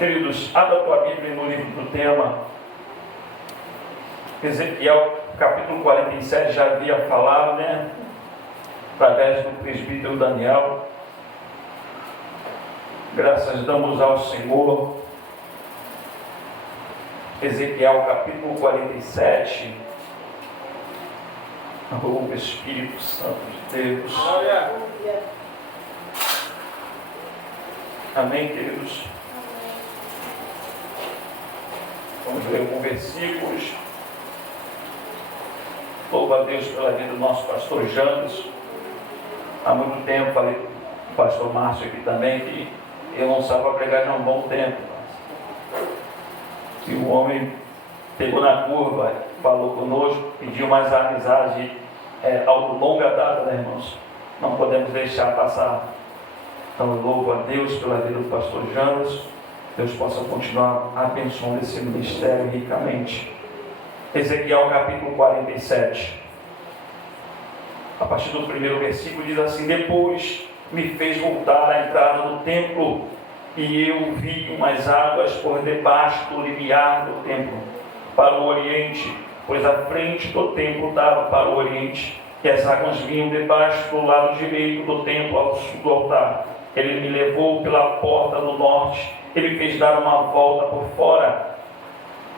Queridos, abra a tua Bíblia no livro do tema. Ezequiel, capítulo 47, já havia falado, né? Através do presbítero Daniel. Graças damos ao Senhor. Ezequiel, capítulo 47. O Espírito Santo de Deus. Glória. Amém, queridos? Vamos ler alguns versículos. Louva a Deus pela vida do nosso pastor James. Há muito tempo falei com o pastor Márcio aqui também que eu não estava pregar já há um bom tempo. Que o homem pegou na curva, falou conosco, pediu mais amizade, algo longa data, né, irmãos? Não podemos deixar passar. Então eu louvo a Deus pela vida do pastor James. Deus possa continuar abençoando esse ministério ricamente. Ezequiel capítulo 47. A partir do primeiro versículo diz assim: depois me fez voltar à entrada do templo, e eu vi umas águas por debaixo do limiar do templo, para o oriente, pois a frente do templo dava para o oriente, e as águas vinham debaixo do lado direito do templo ao sul do altar. Ele me levou pela porta do norte, ele fez dar uma volta por fora,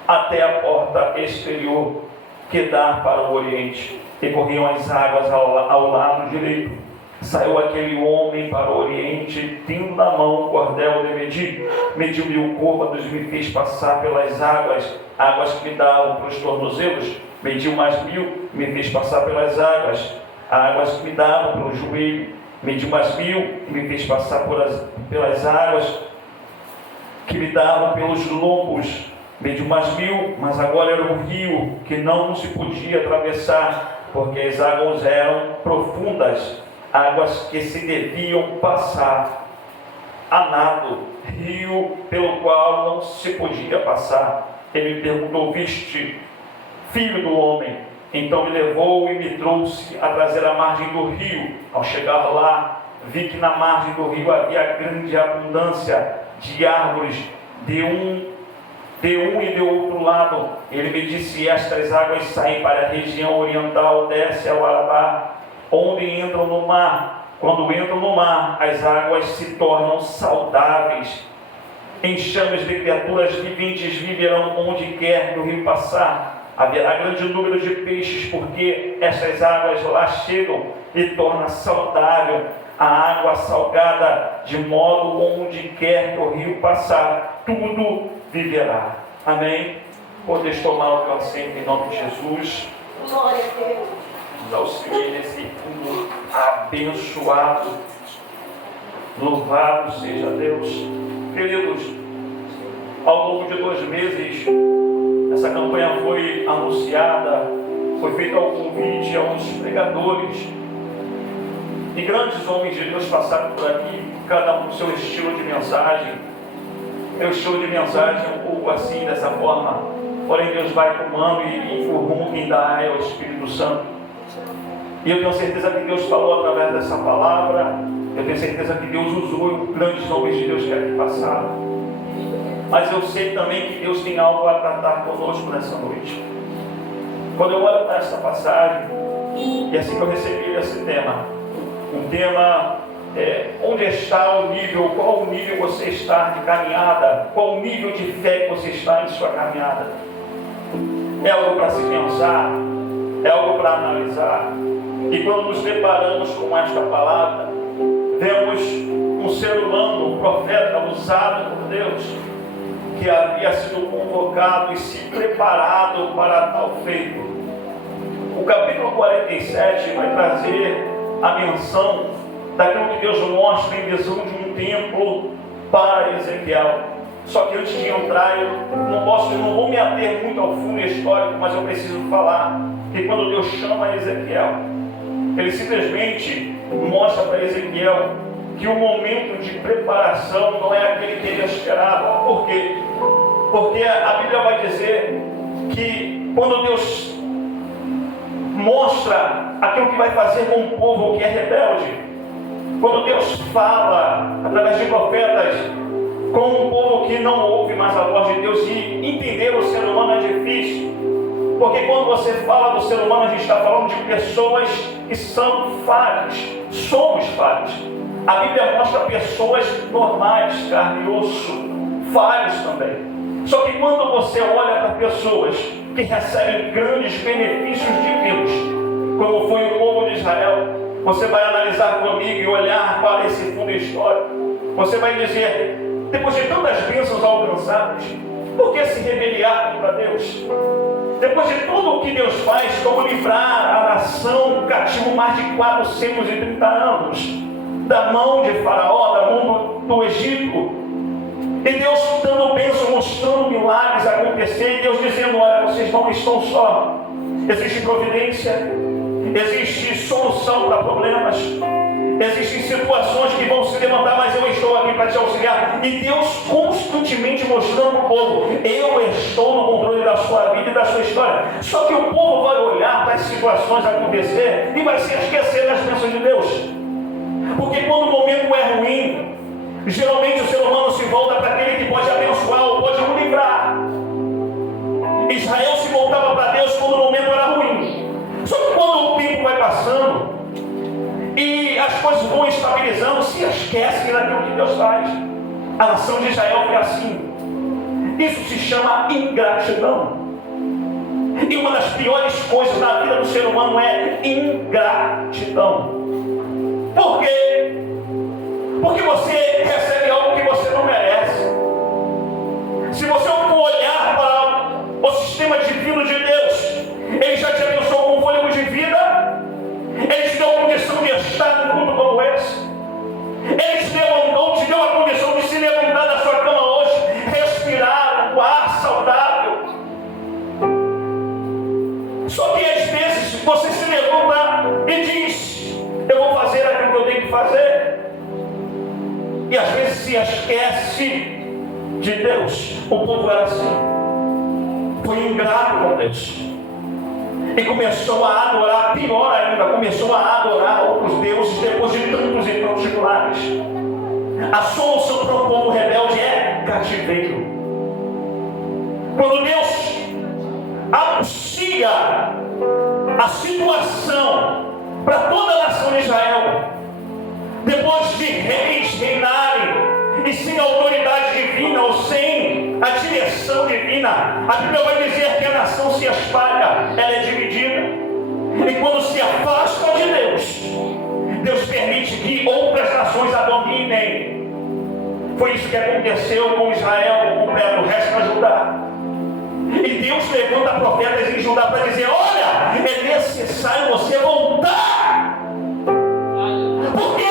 até a porta exterior, que dá para o oriente, e corriam as águas ao lado direito. Saiu aquele homem para o oriente, tendo na mão um cordel de medir. Mediu 1000 côvados, me fez passar pelas águas, águas que me davam para os tornozelos. Mediu mais 1000, me fez passar pelas águas, águas que me davam pelo joelho. Mediu mais 1000, me fez passar pelas águas que me davam pelos lombos. Mediu mais 1000, mas agora era um rio que não se podia atravessar, porque as águas eram profundas, águas que se deviam passar a nado, rio pelo qual não se podia passar. Ele me perguntou: viste, filho do homem? Então me levou e me trouxe a trazer a margem do rio. Ao chegar lá, vi que na margem do rio havia grande abundância de árvores, de um e de outro lado. Ele me disse: estas águas saem para a região oriental, desce ao Arabá, onde entram no mar. Quando entram no mar, as águas se tornam saudáveis. Enxames de criaturas viventes viverão onde quer que o rio passar. Haverá grande número de peixes, porque essas águas lá chegam e torna saudável a água salgada, de modo onde quer que o rio passar, tudo viverá. Amém? Podes tomar o teu assento em nome de Jesus. Glória a Deus. Nos auxilie nesse mundo abençoado. Louvado seja Deus. Queridos, ao longo de 2 meses, essa campanha foi anunciada, foi feito o convite a uns pregadores, e grandes homens de Deus passaram por aqui, cada um com seu estilo de mensagem. Meu estilo de mensagem é um pouco assim, dessa forma, porém Deus vai tomando e o rumo quem dá é o Espírito Santo. E eu tenho certeza que Deus falou através dessa palavra, eu tenho certeza que Deus usou grandes homens de Deus que aqui passaram. Mas eu sei também que Deus tem algo a tratar conosco nessa noite. Quando eu olho para essa passagem, e assim que eu recebi esse tema, um tema, onde está o nível, qual o nível você está de caminhada, qual o nível de fé que você está em sua caminhada. É algo para se pensar, é algo para analisar. E quando nos deparamos com esta palavra, vemos um ser humano, um profeta usado por Deus, que havia sido convocado e se preparado para tal feito. O capítulo 47 vai trazer a menção daquilo que Deus mostra em visão de um templo para Ezequiel. Só que antes de entrar, eu não vou me ater muito ao fundo histórico, mas eu preciso falar que quando Deus chama Ezequiel, Ele simplesmente mostra para Ezequiel que o momento de preparação não é aquele que ele esperava. Por quê? Porque a Bíblia vai dizer que quando Deus mostra aquilo que vai fazer com o povo que é rebelde, quando Deus fala através de profetas com um povo que não ouve mais a voz de Deus, e entender o ser humano é difícil. Porque quando você fala do ser humano, a gente está falando de pessoas que são falhas. Somos falhos. A Bíblia mostra pessoas normais, carne e osso, falhos também. Só que quando você olha para pessoas que recebem grandes benefícios divinos, como foi o povo de Israel, você vai analisar comigo e olhar para esse fundo histórico. Você vai dizer, depois de tantas bênçãos alcançadas, por que se rebeliar contra Deus? Depois de tudo o que Deus faz, como livrar a nação do cativo mais de 430 anos, da mão de Faraó, da mão do Egito, e Deus dando bênção, mostrando milagres acontecer, e Deus dizendo, olha, vocês não estão só, existe providência, existe solução para problemas, existem situações que vão se levantar, mas eu estou aqui para te auxiliar. E Deus constantemente mostrando para o povo, eu estou no controle da sua vida e da sua história. Só que o povo vai olhar para as situações acontecer e vai se esquecer das bênçãos de Deus. Porque quando o momento é ruim, geralmente o ser humano se volta para aquele que pode abençoar ou pode o livrar. Israel se voltava para Deus quando o momento era ruim. Só que quando o tempo vai passando e as coisas vão estabilizando, se esquecem daquilo que Deus faz. A nação de Israel foi assim. Isso se chama ingratidão. E uma das piores coisas da vida do ser humano é ingratidão. Por quê? Porque você recebe algo que você não merece. Se você for olhar para o sistema divino de Deus, Ele já te abençoou com fôlego de vida, Ele te deu a condição de estar num culto como esse, Ele te levantou, te deu a condição de se levantar da sua cama hoje, respirar o ar saudável. Só que às vezes você se levanta e diz, eu vou fazer aquilo que eu tenho que fazer, e às vezes se esquece de Deus. O povo era assim, foi ingrato com Deus, e começou a adorar, pior ainda, começou a adorar outros deuses depois de tantos e tantos milagres. A solução para o povo rebelde é cativeiro. Quando Deus anuncia a situação para toda a nação de Israel, depois de reis reinarem e sem autoridade divina ou sem a direção divina, a Bíblia vai dizer que a nação se espalha, ela é dividida. E quando se afasta de Deus, Deus permite que outras nações a dominem. Foi isso que aconteceu com Israel por completo, resta Judá. E Deus levanta profetas em Judá para dizer, olha, é necessário você voltar, porque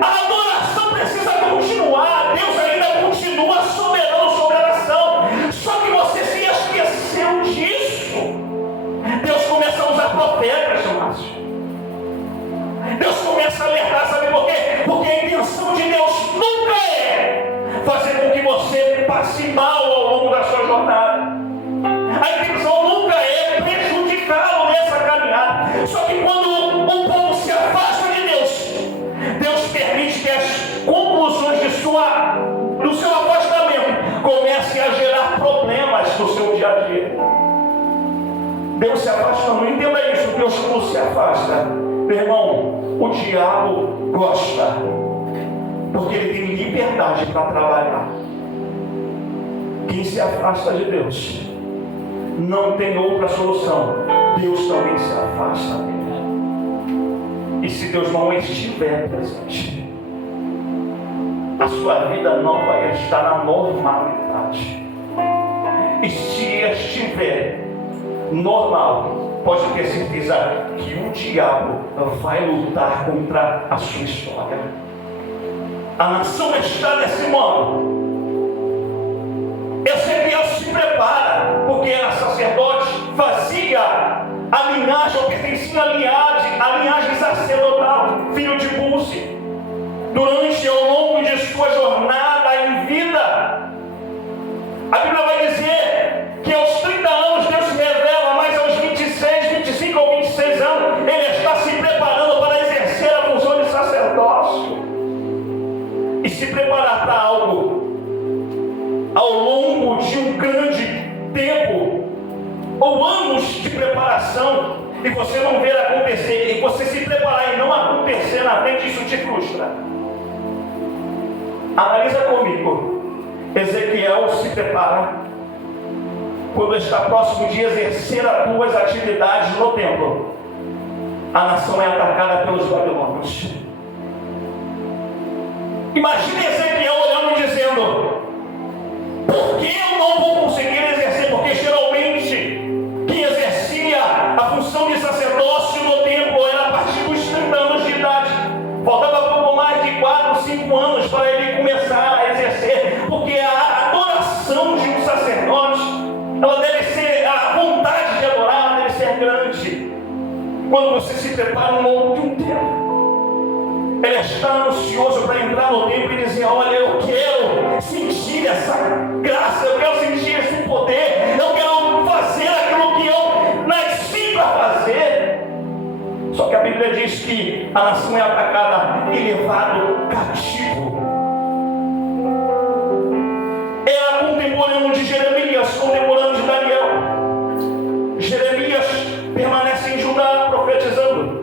a adoração precisa continuar. Deus ainda continua soberano sobre a nação. Só que você se esqueceu disso. Deus começa a usar profetas, Márcio. Deus começa a alertar, sabe por quê? Porque a intenção de Deus nunca é fazer com que você passe mal ao longo da sua jornada. A intenção nunca é prejudicá-lo nessa caminhada. Só que quando o povo se afasta de Deus, Deus permite que as conclusões do seu afastamento comecem a gerar problemas no seu dia a dia. Deus se afastando, entenda isso, Deus quando se afasta, meu irmão, o diabo gosta, porque ele tem liberdade para trabalhar. Quem se afasta de Deus não tem outra solução. Deus também se afasta dele. E se Deus não estiver presente, a sua vida não vai estar na normalidade. E se estiver normal, pode ter certeza que o diabo vai lutar contra a sua história. A nação está nesse modo. Ezequiel se prepara, porque era sacerdote, fazia a linhagem, ou pertencia à linhagem sacerdotal, filho de Buse. Durante ao longo de sua jornada em vida, a Bíblia vai dizer que aos 30 anos Deus se revela, mas aos 25 ou 26 anos, ele está se preparando para exercer a função de sacerdócio. E se preparar para algo ao longo de um grande tempo, ou anos de preparação, e você não ver acontecer, e você se preparar e não acontecer na frente, isso te frustra. Analisa comigo. Ezequiel se prepara quando está próximo de exercer as suas atividades no templo. A nação é atacada pelos babilônios. Imagine Ezequiel olhando e dizendo: por que eu não vou conseguir exercer? Porque geralmente quem exercia a função de sacerdócio no templo era a partir dos 30 anos de idade. Faltava pouco mais de 4, 5 anos para ele começar a exercer, porque a adoração de um sacerdote, ela deve ser, a vontade de adorar, ela deve ser grande. Quando você se prepara um longo de um tempo, ele está ansioso para entrar no templo e dizer: olha, eu quero sentir essa graça, eu quero sentir esse poder, eu quero fazer aquilo que eu nasci para fazer. Só que a Bíblia diz que a nação é atacada e levado cativo. Era contemporâneo de Jeremias, contemporâneo de Daniel. Jeremias permanece em Judá profetizando.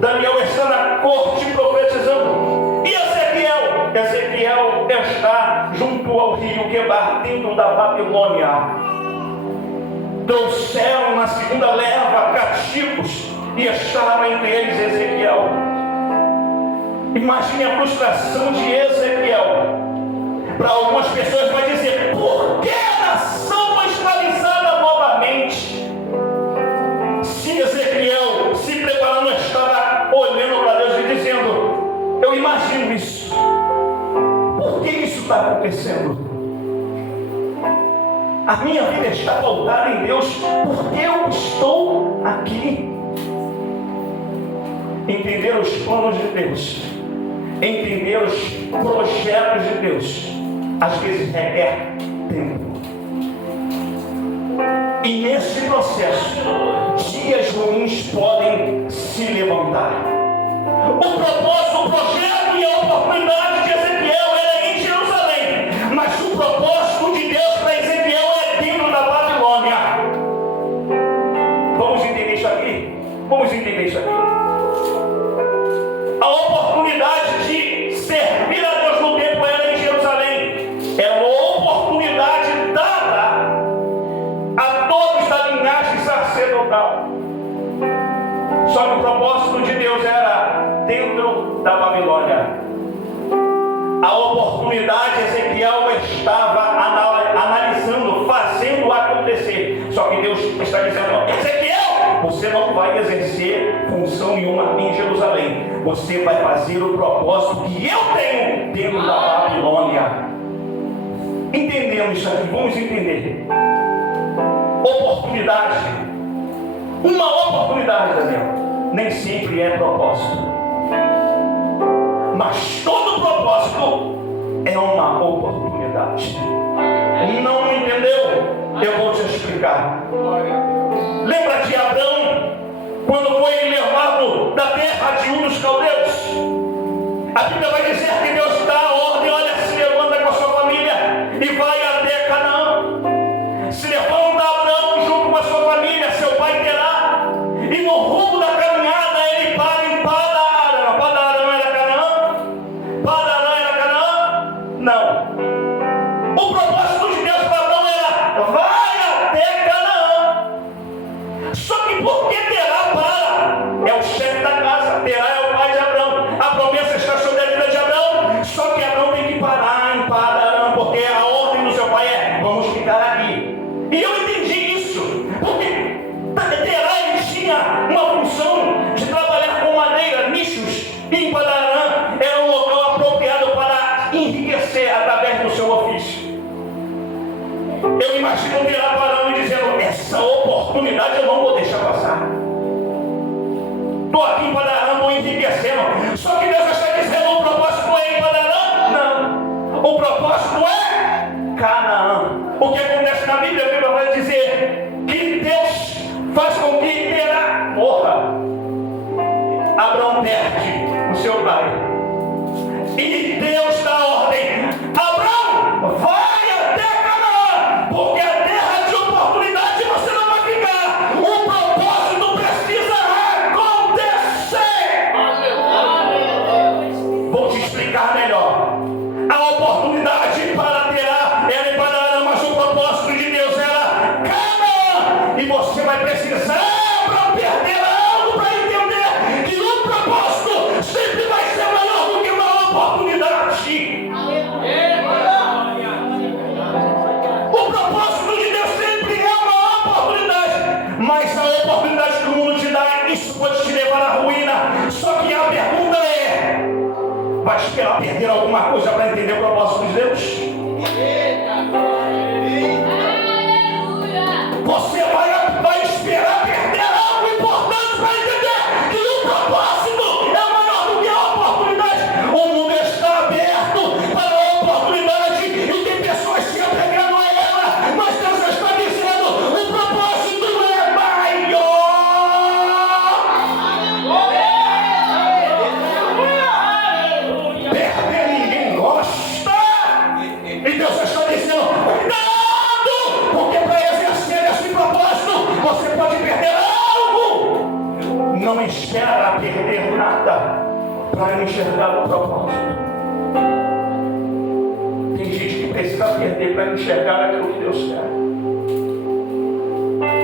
Daniel está na corte profetizando. E Ezequiel está junto ao rio Quebar, dentro da Babilônia. Trouxeram na segunda leva cativos e estava entre eles Ezequiel. Imagine a frustração de Ezequiel. Para algumas pessoas vai dizer: por que a nação foi escravizada novamente? Se Ezequiel, se preparando, estava olhando para Deus e dizendo: eu imagino isso. Por que isso está acontecendo? A minha vida está voltada em Deus porque eu estou aqui. Entender os planos de Deus, entender os projetos de Deus, às vezes requer tempo. E nesse processo, dias ruins podem se levantar. O propósito, o projeto e a oportunidade de Ezequiel era em Jerusalém, mas o propósito de Deus para Ezequiel é dentro da Babilônia. Vamos entender isso aqui? Vamos entender isso aqui. A oportunidade de servir a Deus no tempo era em Jerusalém. Era uma oportunidade dada a todos da linhagem sacerdotal. Só que o propósito de Deus era dentro da Babilônia. A oportunidade, Ezequiel estava analisando, fazendo acontecer. Só que Deus está dizendo: Ezequiel, você não vai exercer função nenhuma em Jerusalém. Você vai fazer o propósito que eu tenho dentro da Babilônia. Entendemos isso aqui? Vamos entender. Oportunidade. Uma oportunidade, Daniel, nem sempre é propósito. Mas todo propósito é uma oportunidade. Não entendeu? Eu vou te explicar. Lembra de Abraão, quando foi levado da terra de dos caldeus? A Bíblia vai dizer que Deus dá a ordem: olha, se levanta com a sua família e vai até Canaã. Se levanta Abraão junto com a sua família, seu pai terá. E no rumo da caminhada ele para em Padan-Aram. Padan-Aram era Canaã? Padan-Aram era Canaã? Não. O propósito de Deus para Abraão era: vai até Canaã. Só que por que Terá para? É o chefe da casa. Terá é o pai de Abraão. A promessa está sobre a vida de Abraão. Só que Abraão tem que parar em Padan-Aram, porque a ordem do seu pai é: vamos ficar aqui. E eu entendi isso, porque Terá tinha uma função de trabalhar com madeira, nichos, e em Padan-Aram era um local apropriado para enriquecer através do seu ofício. Eu imagino Terá parando e dizendo: essa oportunidade eu não vou deixar passar. Estou aqui em Padan-Aram, estou enriquecendo. Só que Deus está dizendo: o propósito é em Padan-Aram? Não. O propósito é Canaã. O que acontece na Bíblia? A Bíblia vai dizer que Deus faz com que Terá morra. Abraão perde o seu pai. E Deus dá ordem: Abraão, vai até Canaã. esperar perder alguma coisa para entender o propósito de Deus. Você vai esperar perder algo importante para entender que o propósito é maior do que a oportunidade. O mundo está aberto para a oportunidade e tem pessoas se apegando a ela, mas Deus está dizendo: o propósito é maior. Perder ninguém gosta, e Deus está dizendo: cuidado, porque para exercer esse propósito você pode perder algo. Não espera perder nada para enxergar o propósito. Tem gente que precisa perder para enxergar aquilo que Deus quer.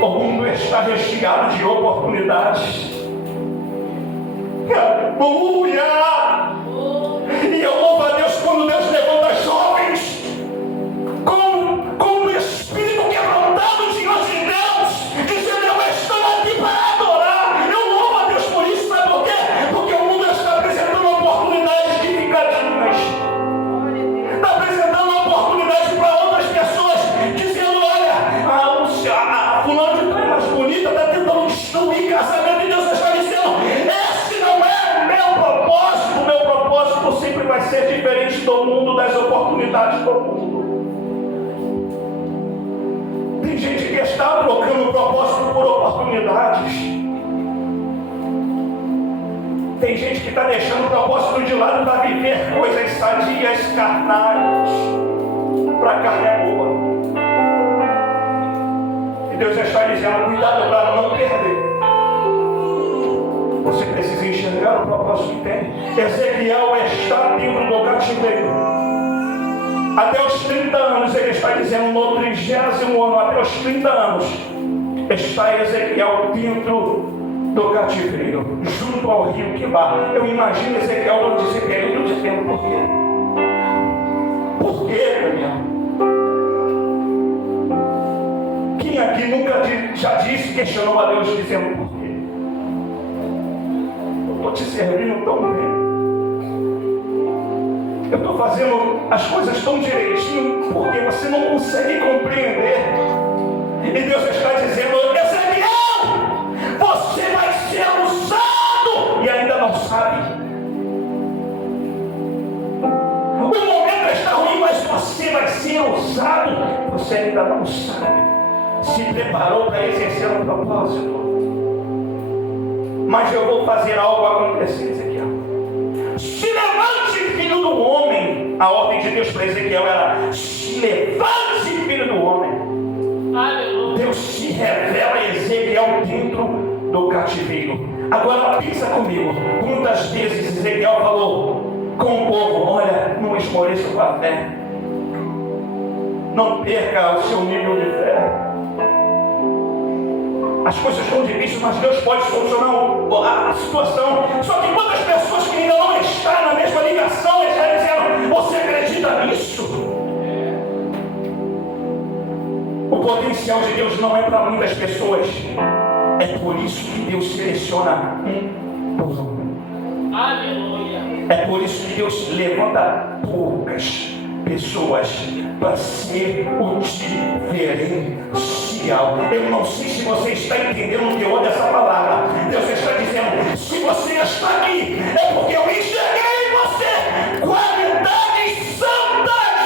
O mundo está recheado de oportunidades. Aleluia! E eu louvo a Deus quando Deus levanta jovens com o espírito quebrantado diante de Deus, dizendo: eu estou aqui para adorar. Eu louvo a Deus por isso, sabe por quê? Porque o mundo está apresentando oportunidades dificultadinhas. Está apresentando oportunidade para outras pessoas, dizendo: olha, a fulana de tal é mais bonita, está tentando destruir casamento, e Deus está dizendo: esse não é o meu propósito. O meu propósito sempre vai ser diferente do mundo, das oportunidades do mundo. Tem gente que está trocando o propósito por oportunidades. Tem gente que está deixando o propósito de lado para viver coisas sadias, carnais, para a carne boa. E Deus está dizendo: cuidado para não perder. Você precisa enxergar o propósito que tem. Ezequiel está dentro do cativeiro. Até os 30 anos, ele está dizendo, no 30º ano, até os 30 anos, está Ezequiel dentro do cativeiro, junto ao rio Quebar. Eu imagino Ezequiel não disse período de tempo. Por quê? Por quê, Daniel? Quem aqui nunca já disse, questionou a Deus, dizendo: por quê? Eu estou te servindo tão bem. Eu estou fazendo as coisas tão direitinho, porque você não consegue compreender. E Deus está dizendo: Ezequiel, você vai ser usado, e ainda não sabe. O momento está ruim, mas você vai ser usado, você ainda não sabe. Se preparou para exercer um propósito. Mas eu vou fazer algo acontecer, Ezequiel. Se levante, filho do homem. A ordem de Deus para Ezequiel era: se levante, filho do homem. Aleluia. Deus se revela a Ezequiel dentro do cativeiro. Agora pensa comigo, quantas vezes Ezequiel falou com o povo: olha, não esmoreça com a fé, não perca o seu nível de fé. As coisas estão difíceis, mas Deus pode solucionar a situação. Só que quantas pessoas que ainda não estão na mesma ligação estão dizendo: você acredita nisso? O potencial de Deus não é para muitas pessoas. É por isso que Deus seleciona um por um. Aleluia. É por isso que Deus levanta poucas pessoas para ser o diferencial. Eu não sei se você está entendendo o teor dessa palavra. Deus está dizendo: se você está aqui, é porque eu enxerguei em você qualidades santas.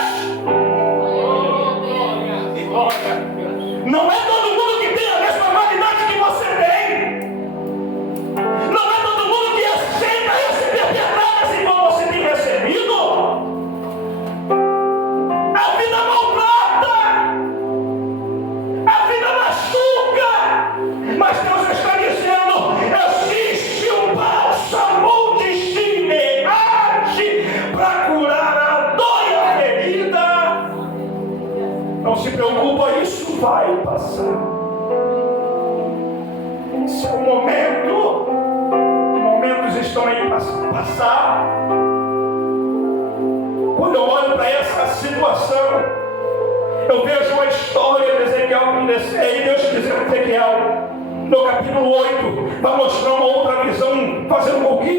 Não é todo mundo que tem a mesma qualidade que você tem. Não é todo mundo que aceita receber pedradas igual você tem recebido. A vida maltrata, a vida machuca, mas Deus está dizendo: existe um bálsamo de Gileade para curar a dor e a ferida. Não se preocupa, isso vai passar. Esse é o momento. Momentos estão aí para passar. Quando eu olho para essa situação, eu vejo a história de Ezequiel acontecer. E Deus dizendo a Ezequiel, no capítulo 8, vai mostrar uma outra visão, fazendo com que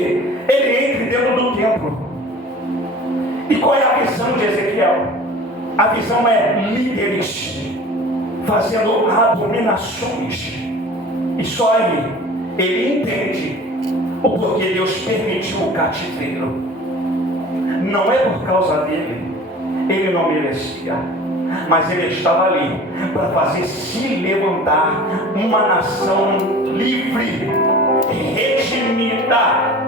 ele entre dentro do templo. E qual é a visão de Ezequiel? A visão é líderes fazendo abominações. E só aí ele entende o porquê Deus permitiu o cativeiro. Não é por causa dele, ele não merecia, mas ele estava ali para fazer se levantar uma nação livre, redimida.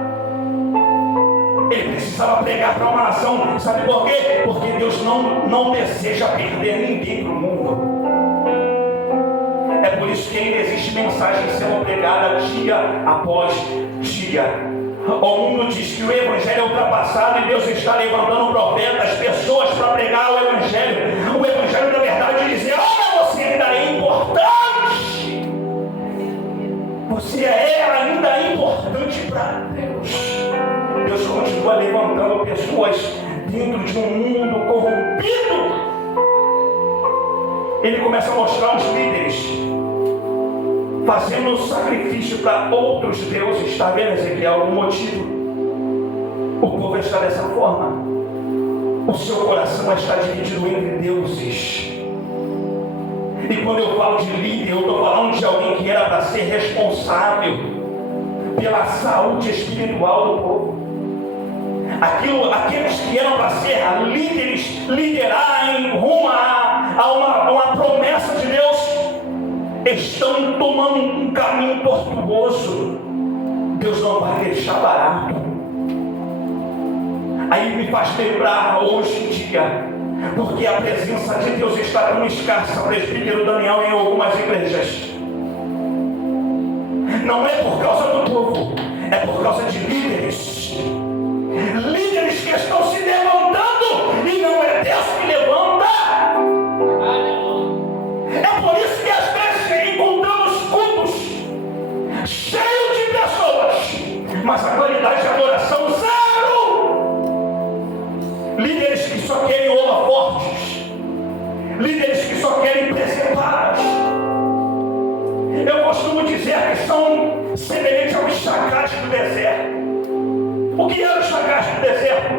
Ele precisava pregar para uma nação, sabe por quê? Porque Deus não deseja perder ninguém para o mundo. É por isso que ainda existe mensagem sendo pregada dia após dia. O mundo diz que o Evangelho é ultrapassado e Deus está levantando profetas, pessoas para pregar o Evangelho. O Evangelho da verdade dizer: olha, você ainda é importante. Você é ainda importante para Deus. Deus continua levantando pessoas dentro de um mundo corrompido. Ele começa a mostrar os líderes fazendo sacrifício para outros deuses. Está vendo, Ezequiel, o motivo? O povo está dessa forma. O seu coração está dividido entre deuses. E quando eu falo de líder, eu estou falando de alguém que era para ser responsável pela saúde espiritual do povo. Aqueles que eram para ser líderes, liderar em rumo a uma promessa de Deus, estão tomando um caminho tortuoso. Deus não vai deixar barato. Aí me faz lembrar hoje em dia, porque a presença de Deus está tão escassa, presbítero Daniel, em algumas igrejas. Não é por causa do povo, é por causa de líderes. Líderes que estão se levantando e não é Deus que levanta. É por isso que às vezes encontramos cultos cheios de pessoas, mas a qualidade de adoração zero. Líderes que só querem holofortes, líderes que só querem preservadas. Eu costumo dizer que são semelhantes aos chacais do deserto. O que eram os chacais do deserto?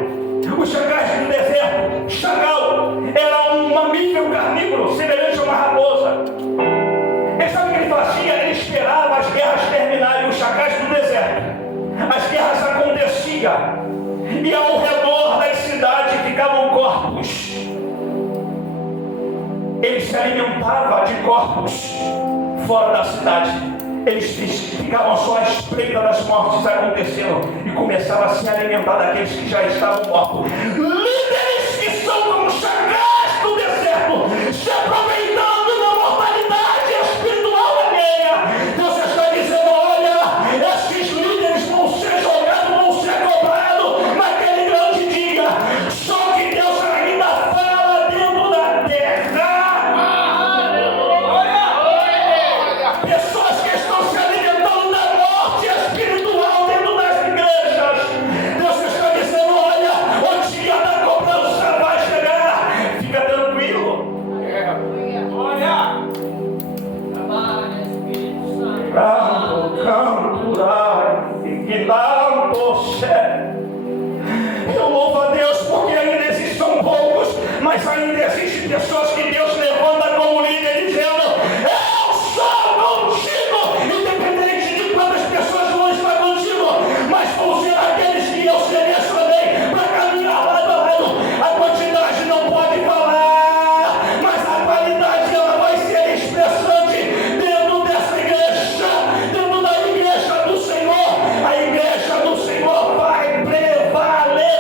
Os chacais do deserto, chacal, era um mamífero carnívoro, semelhante a uma raposa. E sabe o que ele fazia? Ele esperava as guerras terminarem, os chacais do deserto. As guerras aconteciam, e ao redor das cidades ficavam corpos. Ele se alimentava de corpos fora da cidade. Eles ficavam só à espreita das mortes acontecendo e começavam a se alimentar daqueles que já estavam mortos. Líderes que são como chacais do deserto, se aproveitando da mortalidade espiritual alheia. Deus está dizendo: olha, esses líderes vão ser jogados, vão ser cobrados naquele grande dia. Só que Deus ainda fala dentro da terra. Pessoas que estão se alimentando da morte espiritual dentro das igrejas. Deus está dizendo: olha, o dia da cobrança vai chegar. Fica tranquilo. Eu louvo a Deus porque ainda existem poucos, mas ainda existem pessoas que Deus levanta como líder dizendo: eu sou contigo, independente de quantas pessoas vão estar contigo, mas vão ser aqueles que eu selecionei para caminhar lado a lado. A quantidade não pode falar, mas a qualidade ela vai ser expressante dentro dessa igreja, dentro da igreja do Senhor. A igreja do Senhor vai prevalecer.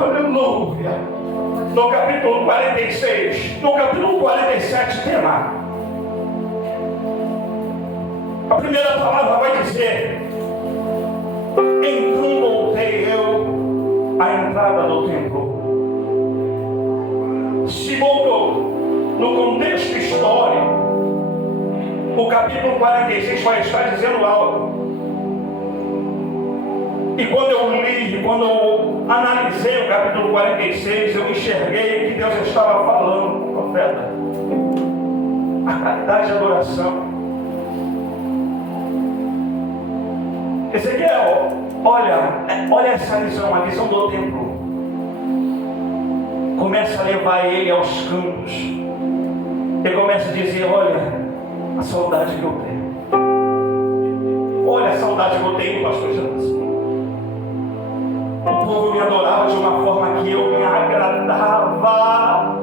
Aleluia. No capítulo 46, no capítulo 47, tema. A primeira palavra vai dizer: então voltei eu à entrada do templo. Se voltou no contexto histórico, o capítulo 46 vai estar dizendo algo. E quando eu li, quando eu analisei o capítulo 46, eu enxerguei que Deus estava falando, profeta, a qualidade de adoração. Ezequiel, olha essa visão, a visão do templo. Começa a levar ele aos campos. Ele começa a dizer, olha a saudade que eu tenho. Olha a saudade que eu tenho, pastor Jonas. O povo me adorava de uma forma que eu me agradava.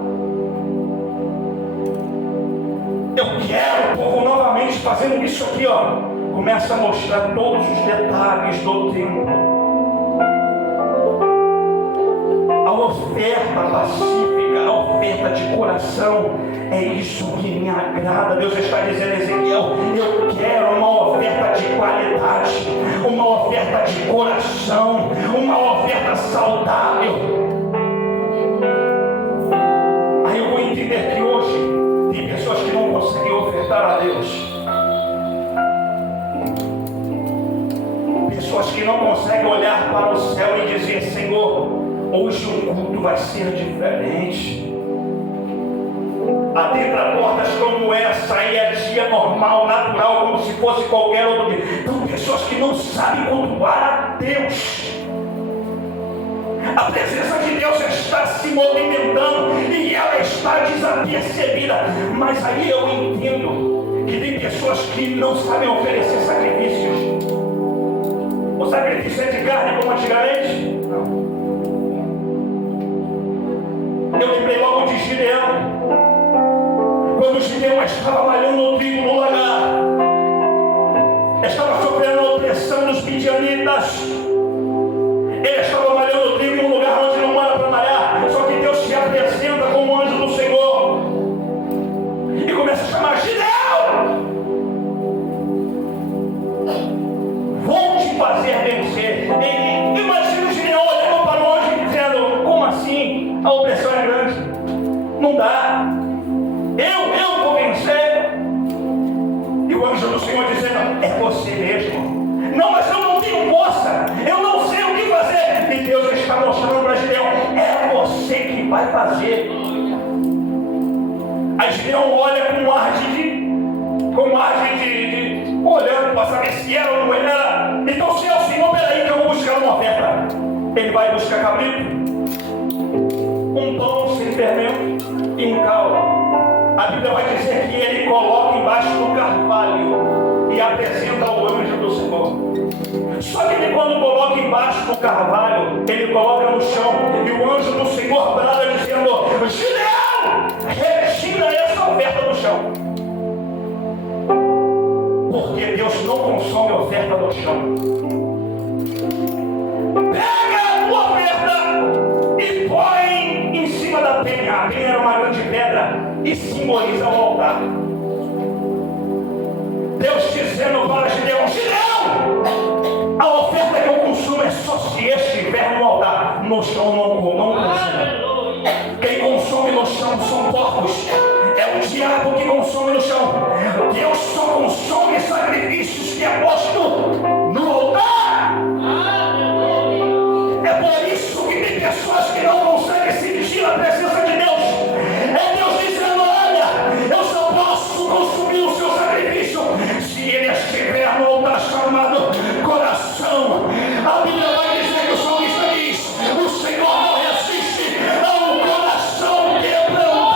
Eu quero o povo novamente fazendo isso aqui, ó. Começa a mostrar todos os detalhes do templo. A oferta pacífica, a oferta de coração, é isso que me agrada. Deus está dizendo, Ezequiel, eu quero uma oferta de qualidade, uma oferta de coração, uma oferta saudável. Aí eu vou entender que hoje tem pessoas que não conseguem ofertar a Deus. Pessoas que não conseguem olhar para o céu e dizer, Senhor, hoje o culto vai ser diferente. Adentra portas como essa e é dia normal, natural, como se fosse qualquer outro dia. Então, pessoas que não sabem cultuar a Deus. A presença de Deus está se movimentando e ela está desapercebida. Mas aí eu entendo que tem pessoas que não sabem oferecer sacrifícios. O sacrifício é de carne como antigamente? Não. Eu lembrei logo de Gideão. Quando Gideão estava malhando o trigo no lagar, estava sofrendo a opressão dos midianitas. Ele estava malhando o trigo em um lugar onde não era para malhar. Só que Deus se apresenta como anjo do Senhor e começa a chamar Gideão. Vou te fazer vencer. E imagina o Gideão olhando para longe e dizendo, como assim? A opressão é grande. Não dá. Eu vou vencer. E o anjo do Senhor dizendo, é você mesmo. Não, mas eu não tenho força. Eu não sei o que fazer. E Deus está mostrando para Gideão, é você que vai fazer. Aí Gideão olha com um ar de olhando para saber se era ou não era. Então, se é o Senhor, peraí que eu vou buscar uma oferta. Ele vai buscar cabrito, um pão sem fermento e um caldo. A Bíblia vai dizer que ele coloca embaixo do carvalho e apresenta ao anjo do Senhor. Só que ele, quando coloca embaixo do carvalho, ele coloca no chão e o anjo do Senhor brada dizendo, Gideão, retira essa oferta do chão. Porque Deus não consome a oferta do chão. Pega a tua oferta e põe em cima da penha. A penha era uma grande pedra e simboliza o altar. Deus dizendo para Gideão, Gideão, a oferta que eu consumo é só se estiver no altar. No chão não consumo. Quem consome no chão são porcos. É o diabo que consome no chão. Deus só consome sacrifícios que é posto no altar. É por isso que tem pessoas que não conseguem sentir a presença de Deus. É Deus dizendo, olha, eu só posso consumir o seu sacrifício se ele estiver no altar chamado coração. A Bíblia vai dizer que o salmista diz, o Senhor não resiste ao coração quebrantado.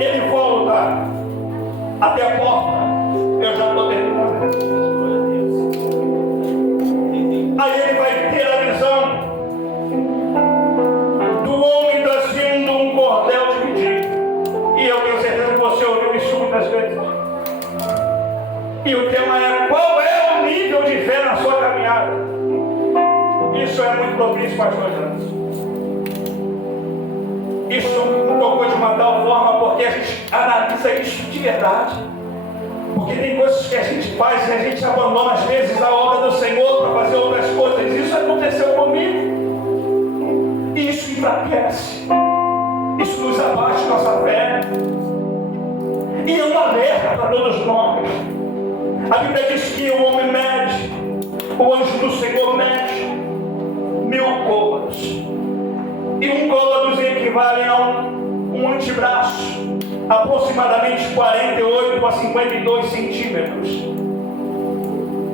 Ele volta até a porta. Eu já estou terminando. Aí ele vai ter a visão do homem trazendo um cordel dividido. E eu tenho certeza que você ouviu isso muitas vezes. E o tema é: qual é o nível de fé na sua caminhada? Isso é muito propício, pastor Jonas. Isso me tocou de uma tal forma porque a gente analisa isso de verdade. Porque tem coisas que a gente faz e a gente abandona às vezes a obra do Senhor para fazer outras coisas. Isso aconteceu comigo. E isso enfraquece. Isso nos abate nossa fé. E é um alerta para todos nós. A Bíblia diz que o homem mede, o anjo do Senhor mede 1000 côvados. E 1 côvado equivale a um antebraço, aproximadamente 48 a 52 centímetros.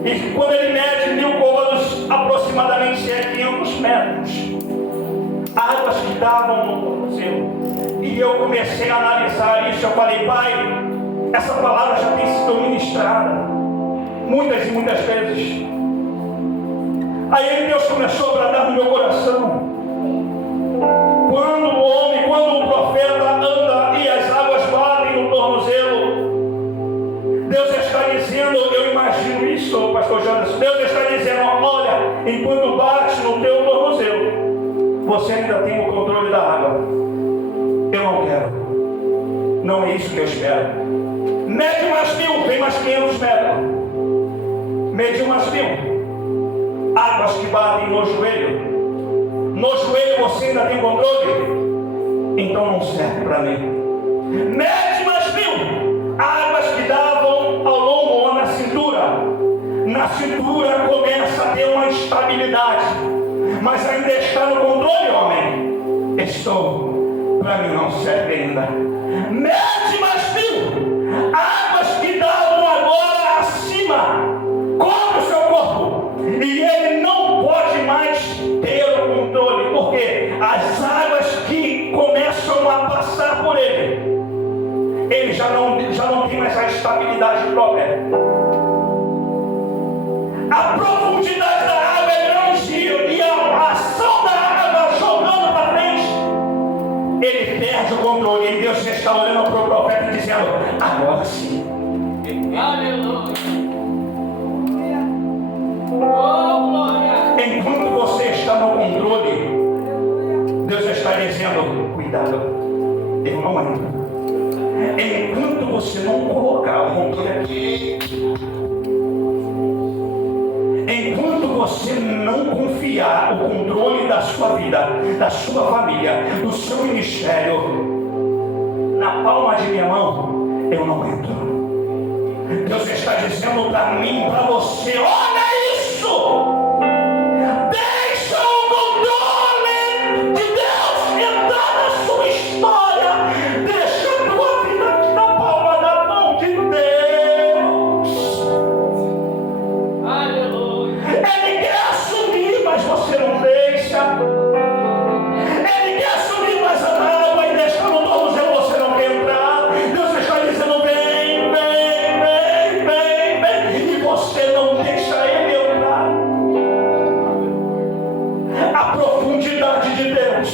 E quando ele mede 1000 côvados, aproximadamente é 500 metros. Águas que davam no tornozelo. E eu comecei a analisar isso. Eu falei, Pai, essa palavra já tem sido ministrada muitas e muitas vezes. Aí Deus começou a bradar no meu coração. Quando o profeta anda e as águas batem no tornozelo, Deus está dizendo, eu imagino isso, pastor Jonas, Deus está dizendo, olha, enquanto bate no teu tornozelo, você ainda tem o controle da água. Eu não quero. Não é isso que eu espero. Mede mais 1000, tem mais 500 metros. Mede mais 1000. Águas que batem no joelho. No joelho você ainda tem controle? Então não serve para mim. Mede mais 1000. Águas que davam ao lombo ou na cintura. Na cintura começa a ter uma estabilidade. Mas ainda está no controle, homem. Estou. Para mim não serve ainda. Mede mais 1000. Águas que davam agora acima. Cobre o seu corpo. E ele não pode mais ter o controle. Porque as águas que começam a passar por ele, ele já não tem mais a estabilidade própria. A profundidade da água é grande e a ação da água jogando para frente, ele perde o controle. E Deus está olhando para o profeta dizendo, agora sim. Aleluia. Enquanto você está no controle, Deus está dizendo, cuidado, eu não entro. Enquanto você não colocar o controle aqui, enquanto você não confiar o controle da sua vida, da sua família, do seu ministério na palma de minha mão, eu não entro. Deus está dizendo para mim, para você, olha isso! Deixa o controle de Deus entrar na sua história. Deixa a tua vida na palma da mão de Deus. Aleluia. Ele quer assumir, mas você não deixa. Ele quer assumir, mas a água e deixar no tornozelo, você não quer entrar. Deus está dizendo, vem, vem, vem, vem, vem. E você não deixa ele entrar. A profundidade de Deus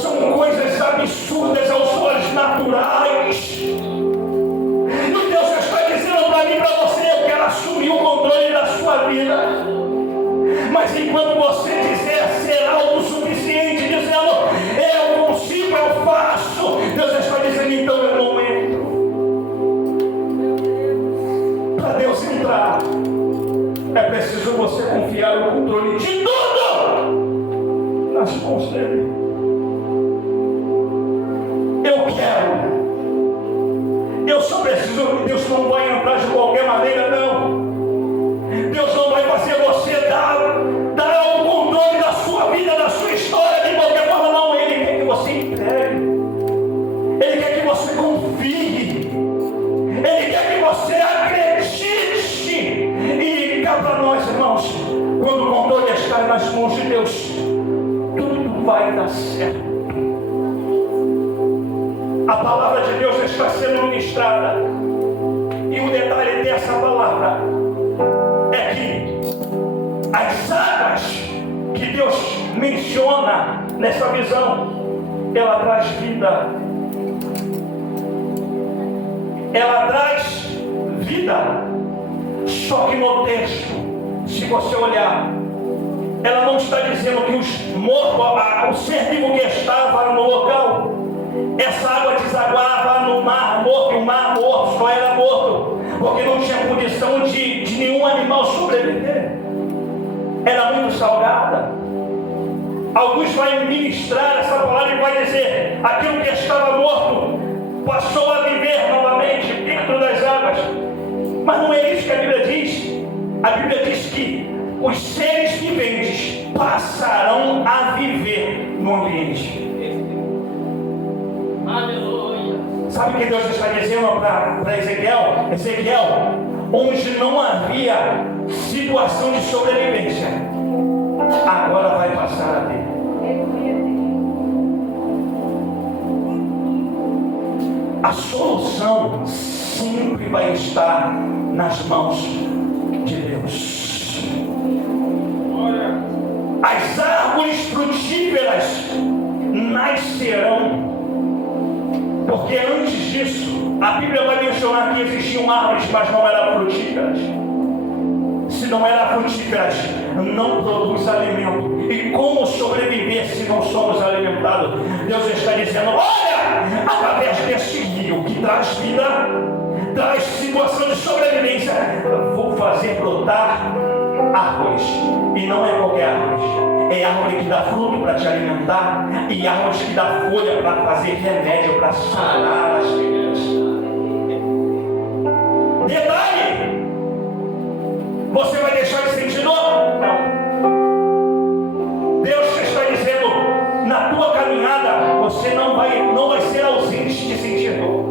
são coisas absurdas aos olhos naturais. E Deus está dizendo para mim e para você, eu quero assumir o controle da sua vida. Mas enquanto você dizer ser autossuficiente, dizendo eu consigo, eu faço, Deus está dizendo, então eu não entro. Para Deus entrar, é preciso você confiar o controle de tudo nas mãos dele. Eu quero. Eu só preciso. Deus não vai entrar de qualquer maneira, não. Deus não vai fazer você dar o controle da sua vida, da sua história de qualquer forma, não. Ele quer que você entregue. Ele quer que você confie. Ele quer que você acredite. E cá para nós, irmãos, quando o controle está nas mãos de Deus, tudo vai dar certo. A palavra de Deus está sendo ministrada. E o detalhe dessa palavra é que as águas que Deus menciona nessa visão, ela traz vida. Ela traz vida. Só que no texto, se você olhar, ela não está dizendo que os mortos, o ser vivo que estava no local, essa água desaguava no mar morto, e o mar morto só era morto, porque não tinha condição de nenhum animal sobreviver. Era muito salgada. Alguns vão ministrar essa palavra e vai dizer: aquilo que estava morto passou a viver novamente dentro das águas. Mas não é isso que a Bíblia diz. A Bíblia diz que os seres viventes passarão a viver no ambiente. Aleluia. Sabe o que Deus está dizendo para Ezequiel? Ezequiel, onde não havia situação de sobrevivência, agora vai passar a ter. A solução sempre vai estar nas mãos de Deus. As árvores frutíferas nascerão, porque antes disso a Bíblia vai mencionar que existiam árvores, mas não eram frutíferas. Se não eram frutíferas, não produz alimento. E como sobreviver se não somos alimentados? Deus está dizendo: olha, através deste rio que traz vida, traz situação de sobrevivência, vou fazer brotar árvores. E não é qualquer árvore. É árvore que dá fruto para te alimentar, e árvores que dá folha para fazer remédio, para sarar as feridas. Detalhe: você vai deixar de sentir dor? Não. Deus está dizendo: na tua caminhada você não vai ser ausente de sentir dor.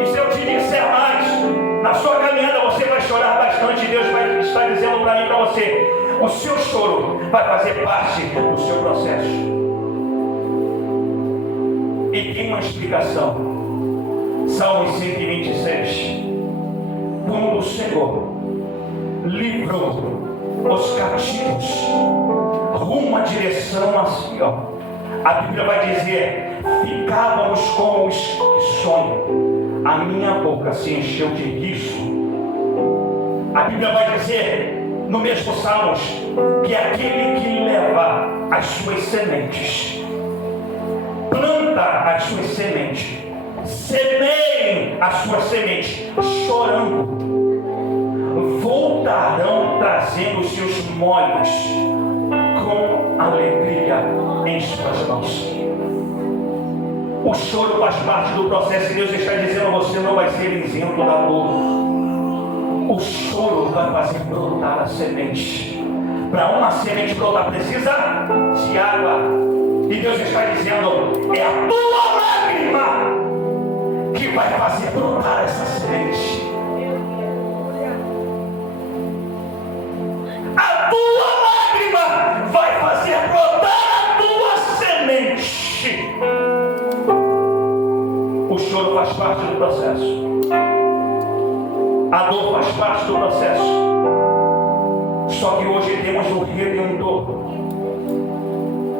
E se eu te disser mais, na sua caminhada você vai chorar bastante. Deus vai estar dizendo para mim e para você: o seu choro vai fazer parte do seu processo. E tem uma explicação. Salmo 126. Quando o Senhor livrou os cativos rumo à direção assim, ó, a Bíblia vai dizer: ficávamos como os que sonham, a minha boca se encheu de riso. A Bíblia vai dizer no mesmo Salmos que aquele que leva as suas sementes, planta as suas sementes, semeiem as suas sementes, chorando, voltarão trazendo os seus molhos com alegria em suas mãos. O choro faz parte do processo, e Deus está dizendo: você não vai ser isento da dor. O choro vai fazer brotar a semente. Para uma semente brotar precisa de água. E Deus está dizendo: é a tua lágrima que vai fazer brotar essa semente. A tua lágrima vai fazer brotar a tua semente. O choro faz parte do processo. A dor faz parte do processo. Só que hoje temos um Redentor,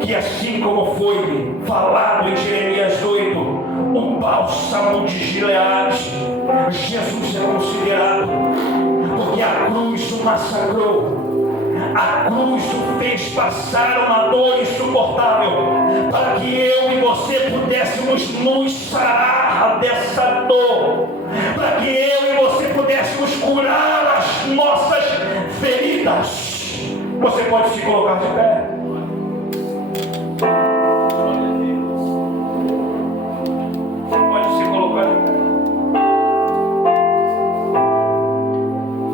que assim como foi falado em Jeremias 8, o bálsamo de Gileade, Jesus é considerado, porque a cruz o massacrou. A cruz o fez passar uma dor insuportável, para que eu e você pudéssemos nos sarar dessa dor, para que eu e você pudéssemos curar as nossas feridas. Você pode se colocar de pé. Pode se colocar de pé.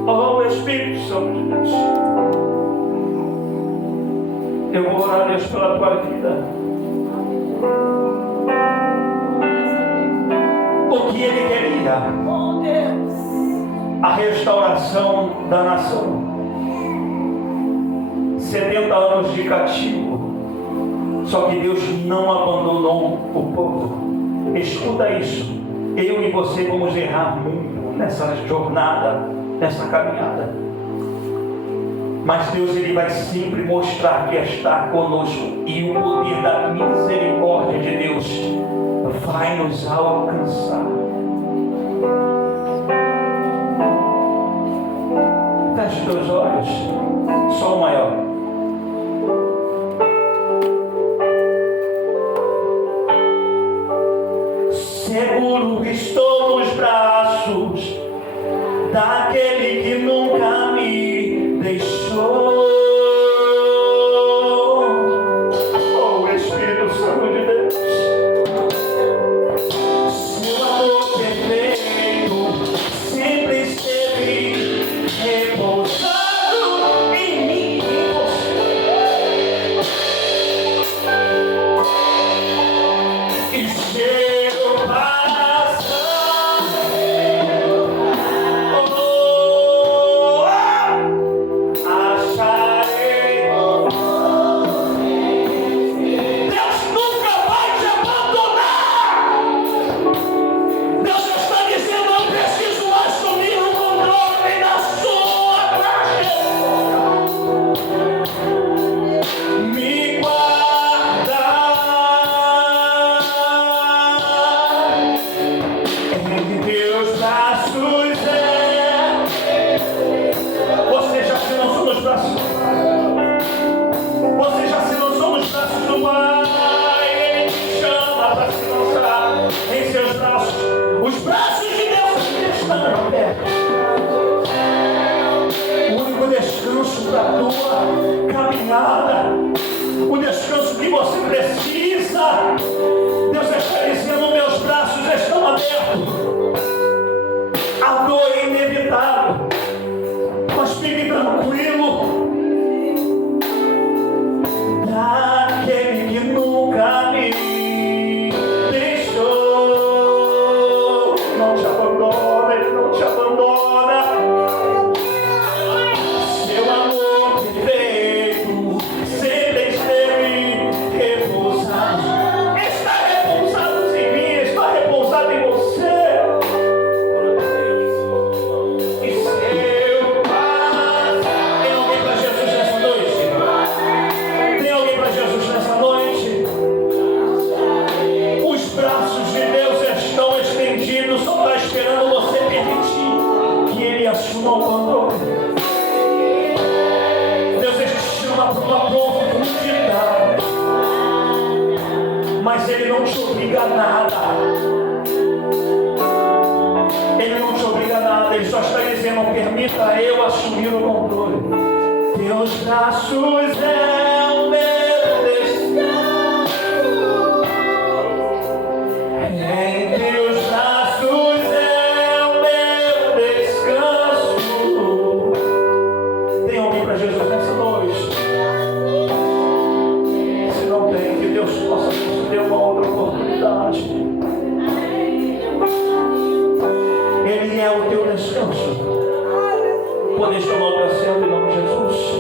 Oh, Espírito Santo de Deus, eu vou orar, Deus, pela tua vida. O que ele queria? A restauração da nação. 70 anos de cativo. Só que Deus não abandonou o povo. Escuta isso. Eu e você vamos errar muito nessa jornada, nessa caminhada. Mas Deus, ele vai sempre mostrar que está conosco, e o poder da misericórdia de Deus vai nos alcançar. Feche teus olhos. Só o maior. Seguro estou nos braços daquele que nunca me deixou. Oh, Espírito Santo de Deus, seu amor perfeito sempre esteve repousado em mim, em você. E seu coração, acharei. Deus nunca vai te abandonar. Deus está dizendo: não preciso mais assumir o controle da sua trajetória. Me guarda em teus braços. Você já se lançou nos braços. Você já se lançou nos braços do Pai. Ele te chama para se lançar em seus braços. Os braços de Deus estão perto. O único descanso para a tua caminhada, o descanso que você precisa. Deus está dizendo: meus braços estão abertos. A dor é inevitável, mas fique tranquilo. Daquele que nunca me deixou, não te abandona, Ele não te abandona. Seu amor perfeito sempre esteve repousado. Está repousado em mim, está repousado em você. E seu paz. Tem alguém para Jesus nessa noite? Tem alguém para Jesus nessa noite? Os braços de Deus estão estendidos, só está esperando você permitir que Ele assuma o controle. Deus te chama para uma profundidade, mas Ele não te obriga a nada. Ele não te obriga a nada, Ele só está dizendo: permita eu assumir o controle. Teus braços é o meu descanso. Em teus braços é o meu descanso. Tem alguém para Jesus nessa noite? Se não tem, que Deus possa nos ter uma outra oportunidade. Ele é o teu descanso. Podes tomar o teu assento em nome de Jesus.